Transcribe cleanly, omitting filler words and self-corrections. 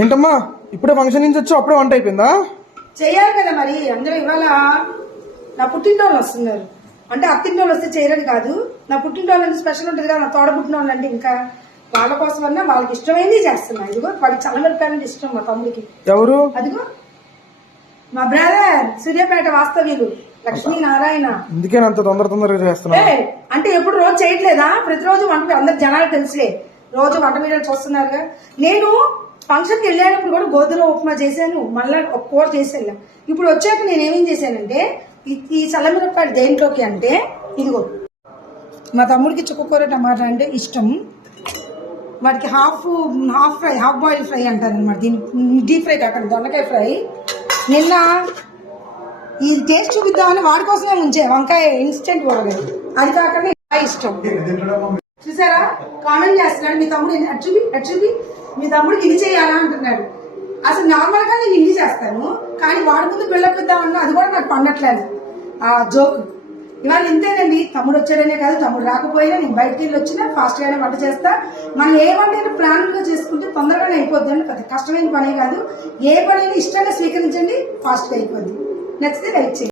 ఏంటమ్మా ఇప్పుడే ఫంక్షన్ నుంచి వచ్చి అప్పుడే వంట అయిపోయిందా? చెయ్యాలి కదా మరి. అందరూ ఇవాళ నా పుట్టినరోజు వస్తున్నారు. అంటే అత్తింటోళ్ళు వస్తే చేయరని కాదు, నా పుట్టినరోజు అంటే స్పెషల్ ఉంటుంది కదా, నా తోడ పుట్టినోళ్ళు అంటే ఇంకా వాళ్ళ కోసం అన్నా వాళ్ళకి ఇష్టమైంది చేస్తున్నా. ఇదిగో వాడికి చల్లమిరపకాయలు ఇష్టం మా తమ్ముడికి. ఎవరు? అదిగో మా బ్రదర్ సూర్యాపేట వాస్తవ్యులు లక్ష్మీనారాయణ. అందుకే అంత తొందరగా చేస్తున్నా. అంటే ఎప్పుడు రోజు చేయట్లేదా? ప్రతిరోజు వంట అందరు జనాలు తెలిసే రోజు వంట వీడియోలు చూస్తున్నారుగా. నేను ఫంక్షన్కి వెళ్ళేటప్పుడు కూడా గోధుమ ఉప్మా చేశాను, మళ్ళీ ఒక కూర చేసాను. ఇప్పుడు వచ్చాక నేను ఏమేం చేశానంటే ఈ చల్లమిరపకాయలు దేంట్లోకి అంటే ఇదిగో మా తమ్ముడికి చుక్కకూర టమాటా అంటే ఇష్టం. వాటికి half fry, half boil fry అంటారు అనమాట. దీన్ని డీప్ ఫ్రై కాకుండా దొండకాయ ఫ్రై. నిన్న ఈ టేస్ట్ చూపిద్దామని వాడి కోసమే ఉంచే వంకాయ ఇన్స్టెంట్ కూరగాయ, అది కాకుండా ఇష్టం. చూసారా కామెంట్ చేస్తున్నాడు మీ తమ్ముడు, అచ్చుబి మీ తమ్ముడికి ఇది చేయాలా అంటున్నాడు. అసలు నార్మల్ గా నేను ఇల్లు చేస్తాను, కానీ వాడి ముందు బిల్డప్ ఇద్దామన్నా అది కూడా నాకు పండట్లేదు ఆ జోక్. ఇవాళ ఇంతేనండి. తమ్ముడు వచ్చాడనే కాదు, తమ్ముడు రాకపోయినా నేను బయటకు వెళ్ళి వచ్చినా ఫాస్ట్ గానే వంట చేస్తా. మనం ఏ వంట ప్లాన్ గా చేసుకుంటే తొందరగానే అయిపోద్ది అండి. పెద్ద కష్టమైన పనే కాదు. ఏ పని ఇష్టంగా స్వీకరించండి, ఫాస్ట్ గా అయిపోద్ది. నచ్చితే లైక్ చేయండి.